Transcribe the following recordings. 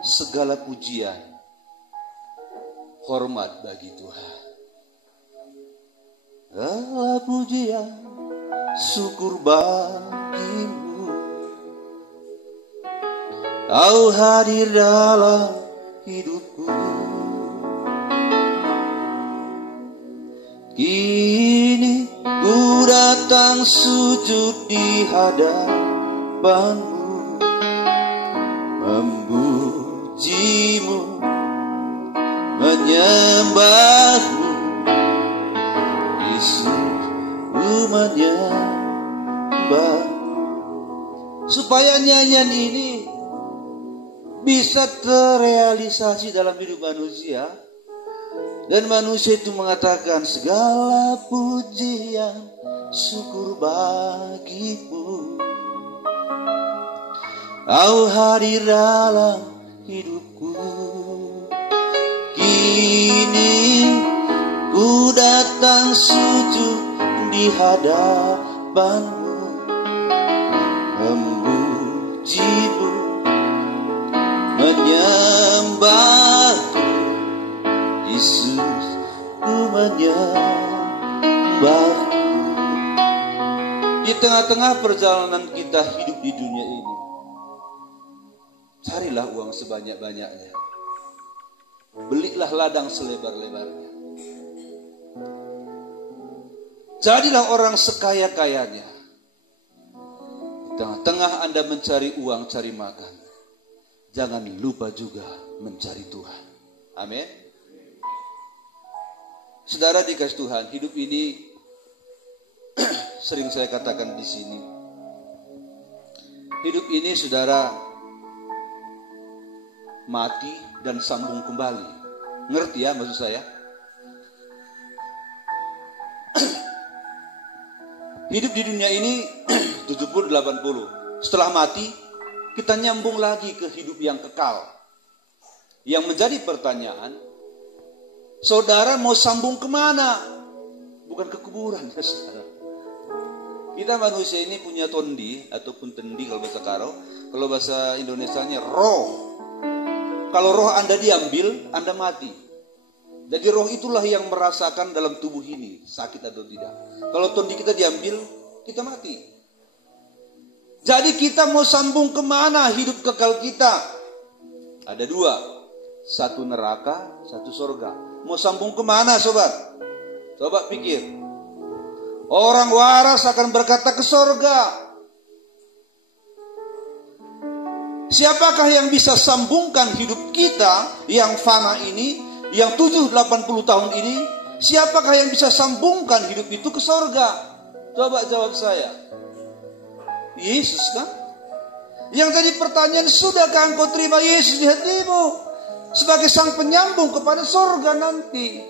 segala pujian, hormat bagi Tuhan. Segala pujian, syukur bagimu. Kau hadir dalam hidupku. Kini ku datang sujud di hadapanmu, memujimu, menyembahmu. Yesus, ku menyembah. Supaya nyanyian ini bisa terrealisasi dalam hidup manusia, dan manusia itu mengatakan segala pujian syukur bagimu. Kau hadir dalam hidupku. Kini ku datang sujud di hadapanmu, memujimu, menyembahmu. Yesus, ku menyembah. Di tengah-tengah perjalanan kita hidup di dunia ini, carilah uang sebanyak-banyaknya, belilah ladang selebar-lebarnya, jadilah orang sekaya-kayanya. Di tengah-tengah Anda mencari uang, cari makan, jangan lupa juga mencari Tuhan. Amin. Saudara dikasih Tuhan, hidup ini sering saya katakan di sini. Hidup ini saudara mati dan sambung kembali. Ngerti ya maksud saya? Hidup di dunia ini 70-80. Setelah mati, kita nyambung lagi ke hidup yang kekal. Yang menjadi pertanyaan, saudara mau sambung kemana? Bukan ke kuburan ya saudara. Kita manusia ini punya tondi ataupun tendi kalau bahasa Karo. Kalau bahasa Indonesianya roh. Kalau roh Anda diambil, Anda mati. Jadi roh itulah yang merasakan dalam tubuh ini, sakit atau tidak. Kalau tondi kita diambil, kita mati. Jadi kita mau sambung kemana hidup kekal kita? Ada dua. Satu neraka, satu surga. Mau sambung kemana sobat? Coba pikir. Orang waras akan berkata ke surga. Siapakah yang bisa sambungkan hidup kita yang fana ini, yang 70-80 tahun ini? Siapakah yang bisa sambungkan hidup itu ke surga? Coba jawab saya. Yesus kan? Yang jadi pertanyaan, sudahkah engkau terima Yesus di hatimu sebagai sang penyambung kepada surga nanti?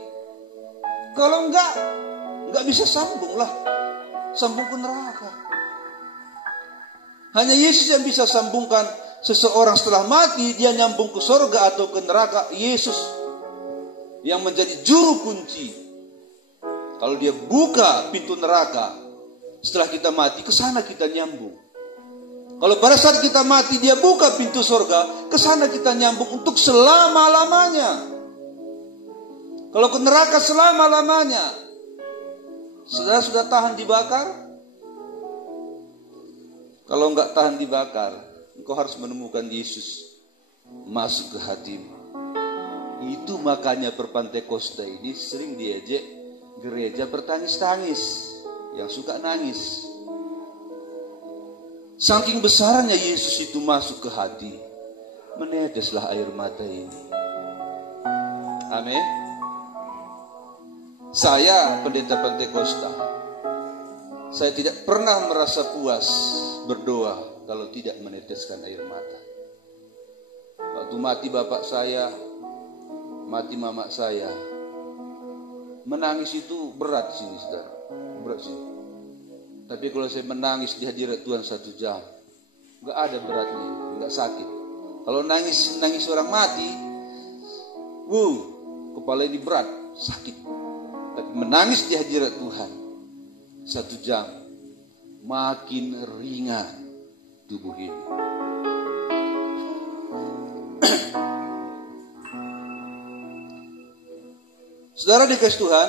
Kalau enggak bisa sambung lah. Sambung ke neraka. Hanya Yesus yang bisa sambungkan seseorang setelah mati, dia nyambung ke surga atau ke neraka. Yesus yang menjadi juru kunci. Kalau dia buka pintu neraka, setelah kita mati, ke sana kita nyambung. Kalau pada saat kita mati, dia buka pintu surga, ke sana kita nyambung untuk selama-lamanya. Kalau ke neraka selama-lamanya. Saudara sudah tahan dibakar? Kalau enggak tahan dibakar, engkau harus menemukan Yesus masuk ke hatimu. Itu makanya Perpantekosta ini sering diejek gereja bertangis-tangis, yang suka nangis. Saking besarnya Yesus itu masuk ke hati, meneteslah air mata ini. Amin. Saya pendeta Pantekosta, saya tidak pernah merasa puas berdoa kalau tidak meneteskan air mata. Waktu mati bapak saya, mati mama saya, menangis itu berat sini saudara, berat sini. Tapi kalau saya menangis di hadirat Tuhan 1 jam, nggak ada beratnya, nggak sakit. Kalau nangis orang mati, kepala ini berat, sakit. Tapi menangis di hadirat Tuhan 1 jam, makin ringan tubuh ini. Saudara dikasih Tuhan,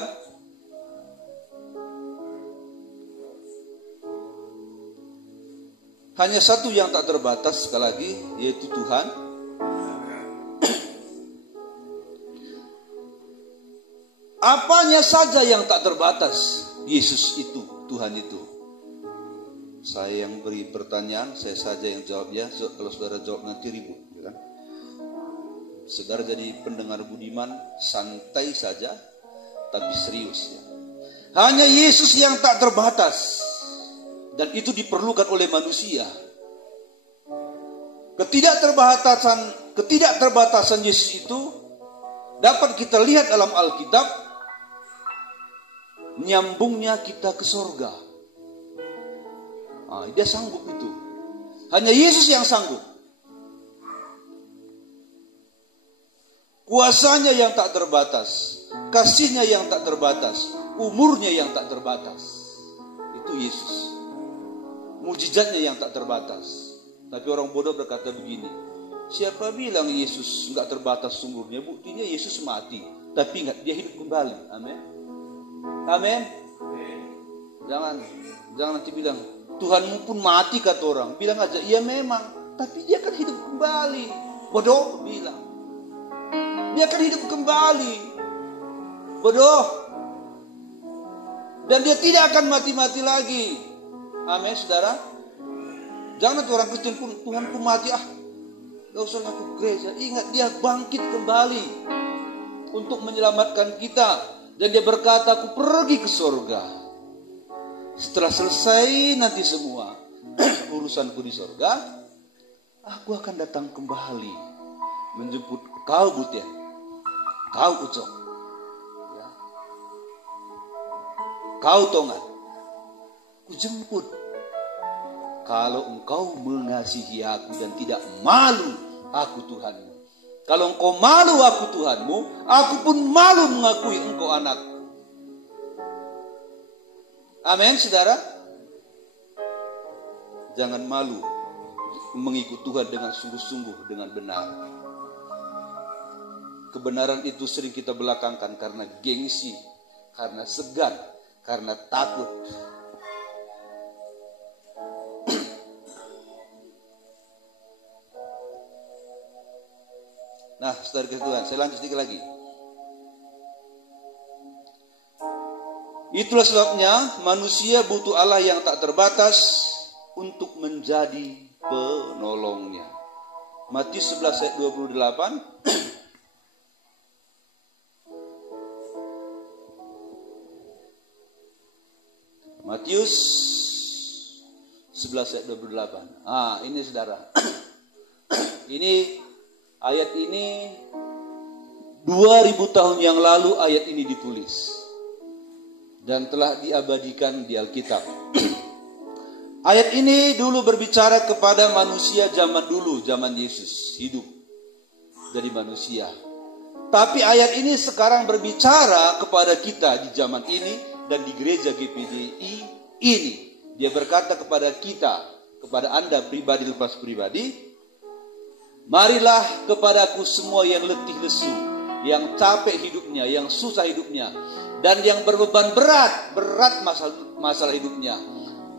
hanya satu yang tak terbatas sekali lagi, yaitu Tuhan. Apanya saja yang tak terbatas? Yesus itu, Tuhan itu. Saya yang beri pertanyaan, saya saja yang jawab ya. Kalau saudara jawab nanti ribut, ya kan? Saudara jadi pendengar budiman, santai saja, tapi serius ya. Hanya Yesus yang tak terbatas, dan itu diperlukan oleh manusia. Ketidakterbatasan Yesus itu dapat kita lihat dalam Alkitab, nyambungnya kita ke sorga. Dia sanggup itu. Hanya Yesus yang sanggup. Kuasanya yang tak terbatas, kasihnya yang tak terbatas, umurnya yang tak terbatas. Itu Yesus. Mujizatnya yang tak terbatas. Tapi orang bodoh berkata begini, siapa bilang Yesus nggak terbatas umurnya? Buktinya Yesus mati, tapi ingat dia hidup kembali. Amin. Amin. Jangan nanti bilang Tuhanmu pun mati kata orang. Bilang aja, iya memang, tapi dia kan hidup kembali. Bodoh bilang. Dia akan hidup kembali. Bodoh. Dan dia tidak akan mati-mati lagi. Amin, saudara. Jangan orang Kristen pun, Tuhanku mati, gak usah ngaku gereja. Ingat, dia bangkit kembali untuk menyelamatkan kita. Dan dia berkata, aku pergi ke surga. Setelah selesai nanti semua urusanku di surga, aku akan datang kembali menjemput kau, Butia, kau Ucok, ya. Kau Tongan, ku jemput. Kalau engkau mengasihi aku dan tidak malu, aku Tuhanmu. Kalau engkau malu aku Tuhanmu, aku pun malu mengakui engkau anakku. Amin, saudara. Jangan malu mengikut Tuhan dengan sungguh-sungguh, dengan benar. Kebenaran itu sering kita belakangkan karena gengsi, karena segan, karena takut. Nah, saudara Tuhan, saya lanjut sedikit lagi. Itulah sebabnya manusia butuh Allah yang tak terbatas untuk menjadi penolongnya. Matius 11 ayat 28. Matius 11 ayat 28. Ini saudara. Ini ayat ini 2000 tahun yang lalu ayat ini ditulis. Dan telah diabadikan di Alkitab. Ayat ini dulu berbicara kepada manusia zaman dulu, zaman Yesus hidup jadi manusia. Tapi ayat ini sekarang berbicara kepada kita di zaman ini dan di gereja GPDI ini. Dia berkata kepada kita, kepada Anda pribadi lepas pribadi, marilah kepadaku semua yang letih lesu, yang capek hidupnya, yang susah hidupnya, dan yang berbeban berat masalah hidupnya.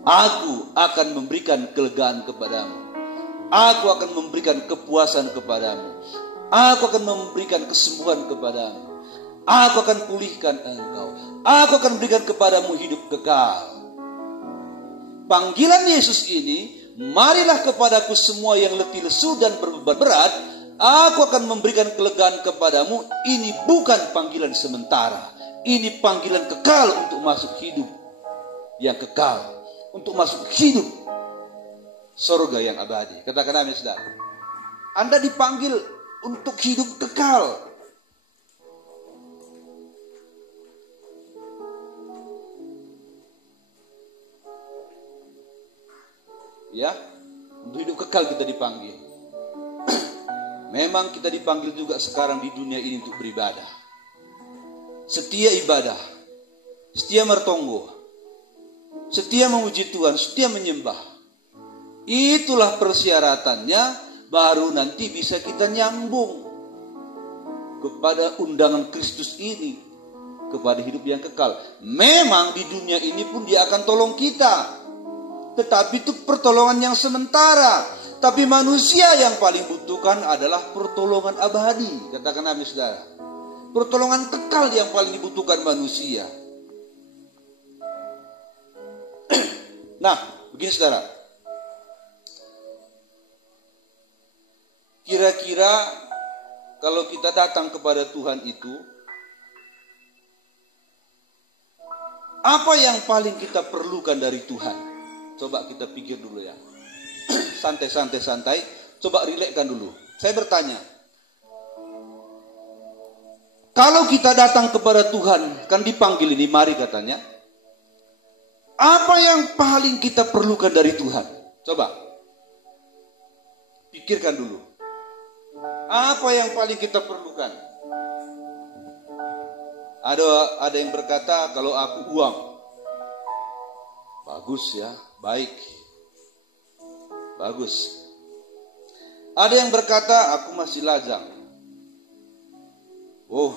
Aku akan memberikan kelegaan kepadamu. Aku akan memberikan kepuasan kepadamu. Aku akan memberikan kesembuhan kepadamu. Aku akan pulihkan engkau. Aku akan berikan kepadamu hidup kekal. Panggilan Yesus ini, marilah kepadaku semua yang letih lesu dan berbeban berat, aku akan memberikan kelegaan kepadamu. Ini bukan panggilan sementara. Ini panggilan kekal untuk masuk hidup yang kekal. Untuk masuk hidup surga yang abadi. Katakan amin, saudara. Anda dipanggil untuk hidup kekal. Ya, untuk hidup kekal kita dipanggil. Memang kita dipanggil juga sekarang di dunia ini untuk beribadah. Setia ibadah, setia mertonggo, setia memuji Tuhan, setia menyembah. Itulah persyaratannya, baru nanti bisa kita nyambung kepada undangan Kristus ini. kepada hidup yang kekal. Memang di dunia ini pun dia akan tolong kita, tetapi itu pertolongan yang sementara. Tapi manusia yang paling butuhkan adalah pertolongan abadi. Katakan amin, saudara. Pertolongan kekal yang paling dibutuhkan manusia. Nah, begini saudara. Kira-kira kalau kita datang kepada Tuhan itu, apa yang paling kita perlukan dari Tuhan? Coba kita pikir dulu ya. Santai. Coba rilekskan dulu. Saya bertanya. Kalau kita datang kepada Tuhan, kan dipanggil ini, mari katanya. Apa yang paling kita perlukan dari Tuhan? Coba. Pikirkan dulu. Apa yang paling kita perlukan? Ada yang berkata, kalau aku uang. Bagus ya, baik. Bagus. Ada yang berkata, aku masih lajang. Oh,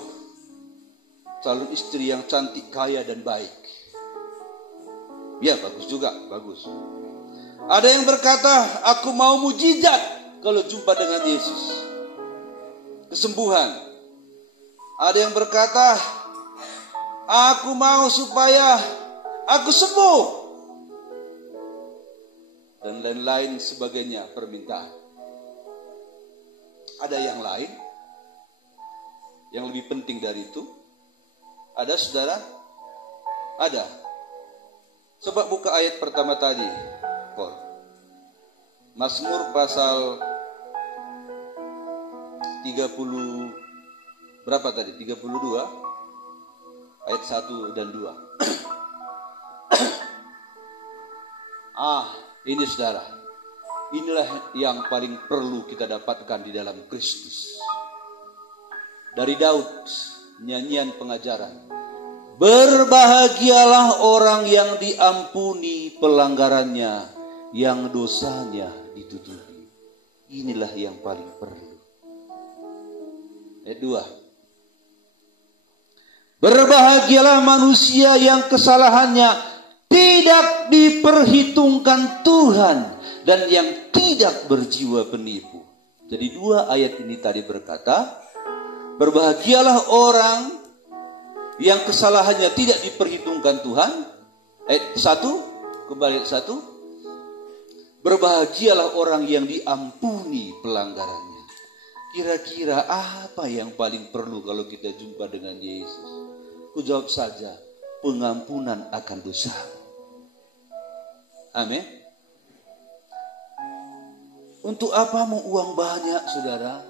calon istri yang cantik, kaya dan baik. Ya, bagus juga, bagus. Ada yang berkata, aku mau mujizat kalau jumpa dengan Yesus. Kesembuhan. Ada yang berkata, aku mau supaya aku sembuh. Dan lain-lain sebagainya permintaan. Ada yang lain yang lebih penting dari itu? Ada saudara? Ada. Coba buka ayat pertama tadi. Mazmur pasal 30 berapa tadi? 32 ayat 1 dan 2. Ini saudara, inilah yang paling perlu kita dapatkan di dalam Kristus. Dari Daud, nyanyian pengajaran. Berbahagialah orang yang diampuni pelanggarannya, yang dosanya ditutupi. Inilah yang paling perlu. Ayat 2. Berbahagialah manusia yang kesalahannya tidak diperhitungkan Tuhan dan yang tidak berjiwa penipu. Jadi 2 ayat ini tadi berkata, berbahagialah orang yang kesalahannya tidak diperhitungkan Tuhan. Ayat 1, kembali ayat 1. Berbahagialah orang yang diampuni pelanggarannya. Kira-kira apa yang paling perlu kalau kita jumpa dengan Yesus? Ku jawab saja, pengampunan akan dosa. Amin. Untuk apa mau uang banyak, saudara?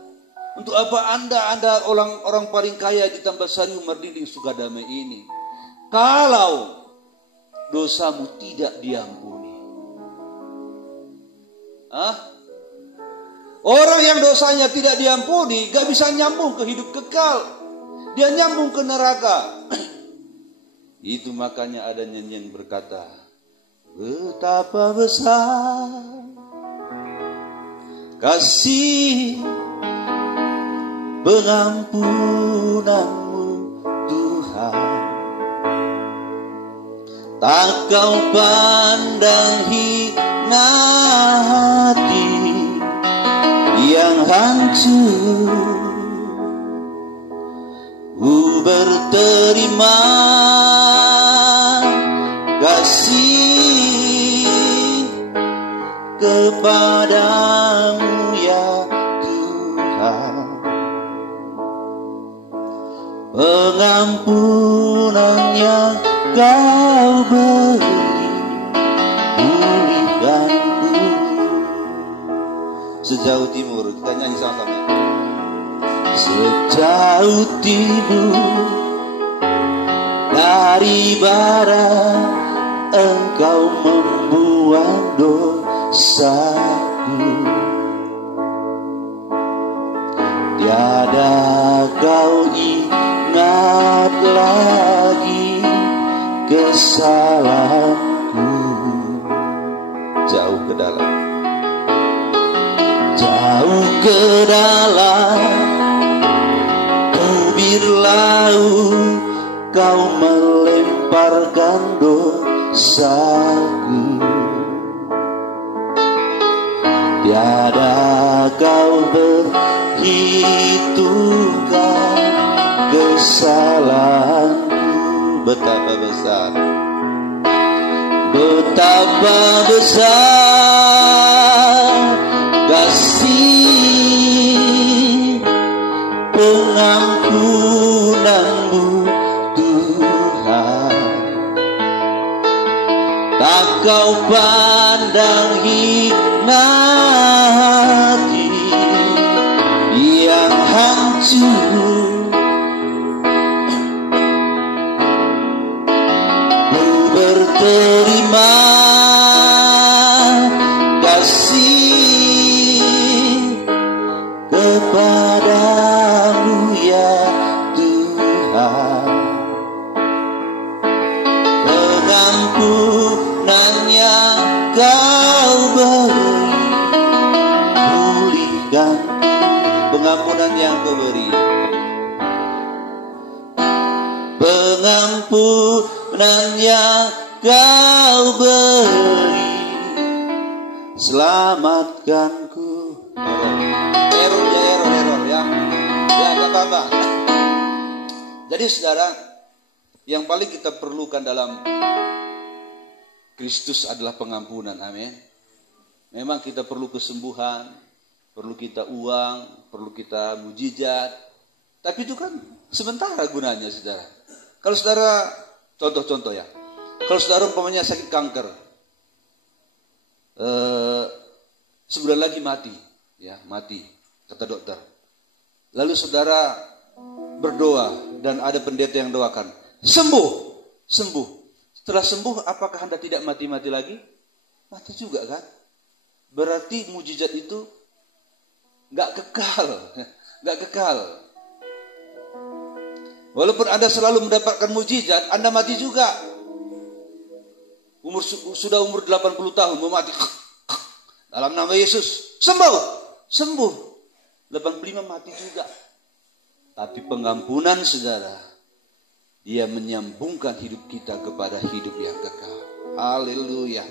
Untuk apa Anda orang paling kaya di Tambasari, Umardinding, Sukadamai ini? Kalau dosamu tidak diampuni. Orang yang dosanya tidak diampuni gak bisa nyambung ke hidup kekal. Dia nyambung ke neraka. Itu makanya ada nyanyian berkata, betapa besar kasih pengampunanmu Tuhan. Tak kau pandang hina hati yang hancur. Ku berterima kasih kepadamu ya Tuhan. Pengampunan yang kau beri pulihkanku. Sejauh timur, kita nyanyi sama-sama. Sejauh timur dari barat, Engkau membuang dosaku. Tiada kau ingat lagi kesalahanku. Jauh ke dalam, jauh ke dalam bibir laut Kau melemparkan dosaku, tiada kau berhitungkan kesalahanku. Betapa besar, betapa besar kasih pengampunanmu Tuhan. Tak kau pandang hina hati yang hancur. Ku berterima kasih kepadamu ya Tuhan. Pengampunannya kau beri, pulihkan pengampunan yang kau beri. Pengampunan yang kau beri, selamatkanku. Error ya gak apa-apa. Jadi saudara, yang paling kita perlukan dalam Kristus adalah pengampunan. Amin. Memang kita perlu kesembuhan, perlu kita uang, perlu kita mujizat, tapi itu kan sementara gunanya saudara. Kalau saudara, contoh ya, kalau saudara umpamanya sakit kanker, sebulan lagi mati, kata dokter. Lalu saudara berdoa dan ada pendeta yang doakan, sembuh. Setelah sembuh, apakah Anda tidak mati-mati lagi? Mati juga kan? Berarti mujizat itu nggak kekal. Walaupun Anda selalu mendapatkan mujizat, Anda mati juga. Sudah umur 80 tahun, mau mati. Dalam nama Yesus, sembuh. 85 mati juga. Tapi pengampunan saudara, dia menyambungkan hidup kita kepada hidup yang kekal. Haleluya.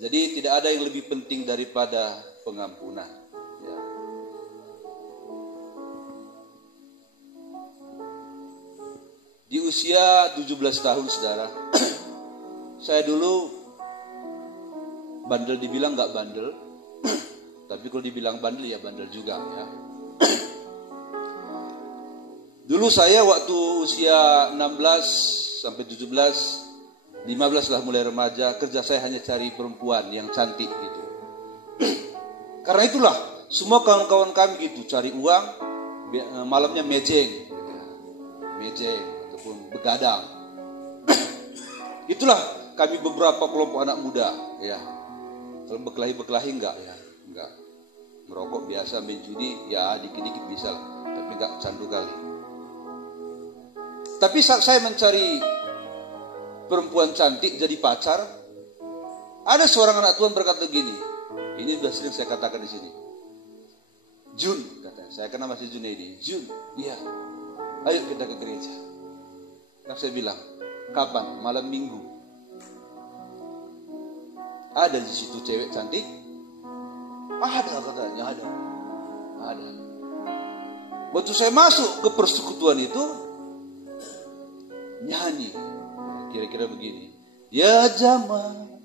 Jadi tidak ada yang lebih penting daripada pengampunan. Ya. Di usia 17 tahun saudara, saya dulu bandel, dibilang gak bandel, tapi kalau dibilang bandel ya bandel juga ya. Dulu saya waktu usia 16 sampai 17, 15 lah mulai remaja, kerja saya hanya cari perempuan yang cantik gitu. Karena itulah semua kawan-kawan kami gitu, cari uang, malamnya mejeng ataupun begadang. Itulah kami beberapa kelompok anak muda ya. Kalau berkelahi enggak. Merokok biasa, main judi ya dikit-dikit bisa lah, tapi enggak candu kali. Tapi saat saya mencari perempuan cantik jadi pacar, ada seorang anak Tuhan berkata gini, ini sudah sering saya katakan di sini. Jun, katanya, saya kenal masih Junedi. Jun, iya, ayo kita ke gereja. Nah, saya bilang, kapan? Malam Minggu. Ada di situ cewek cantik? Ada katanya, ada. Waktu saya masuk ke persekutuan itu, nyanyi kira-kira begini. Ya Jamal,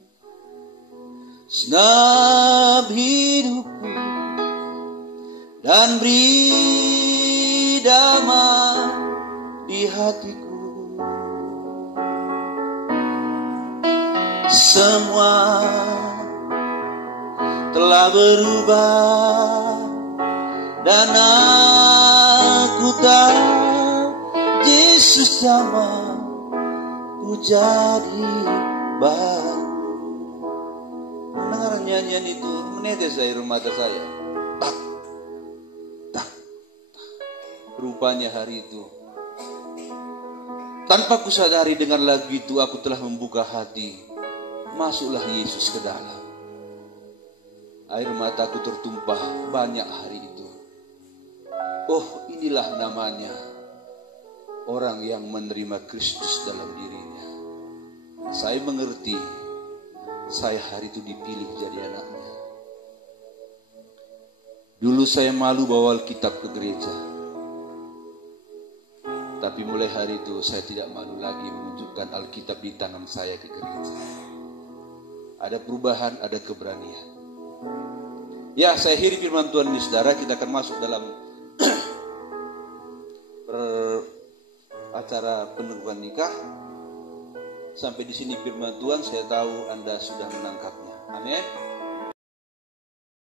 senam hidupku dan beri damai di hatiku. Semua telah berubah dan aku tahu Yesus sama ku jadi baru. Mendengar nyanyian itu menetes air mata saya. Tak. Rupanya hari itu, tanpa ku sadari dengan lagu itu aku telah membuka hati. Masuklah Yesus ke dalam. Air mataku tertumpah banyak hari itu. Oh, inilah namanya orang yang menerima Kristus dalam dirinya. Saya mengerti, saya hari itu dipilih jadi anaknya. Dulu saya malu bawa Alkitab ke gereja. Tapi mulai hari itu saya tidak malu lagi menunjukkan Alkitab di tangan saya ke gereja. Ada perubahan, ada keberanian. Ya, saya akhiri firman Tuhan ini, saudara. Kita akan masuk dalam acara peneguhan nikah. Sampai di sini firman Tuhan, saya tahu Anda sudah menangkapnya. Amin.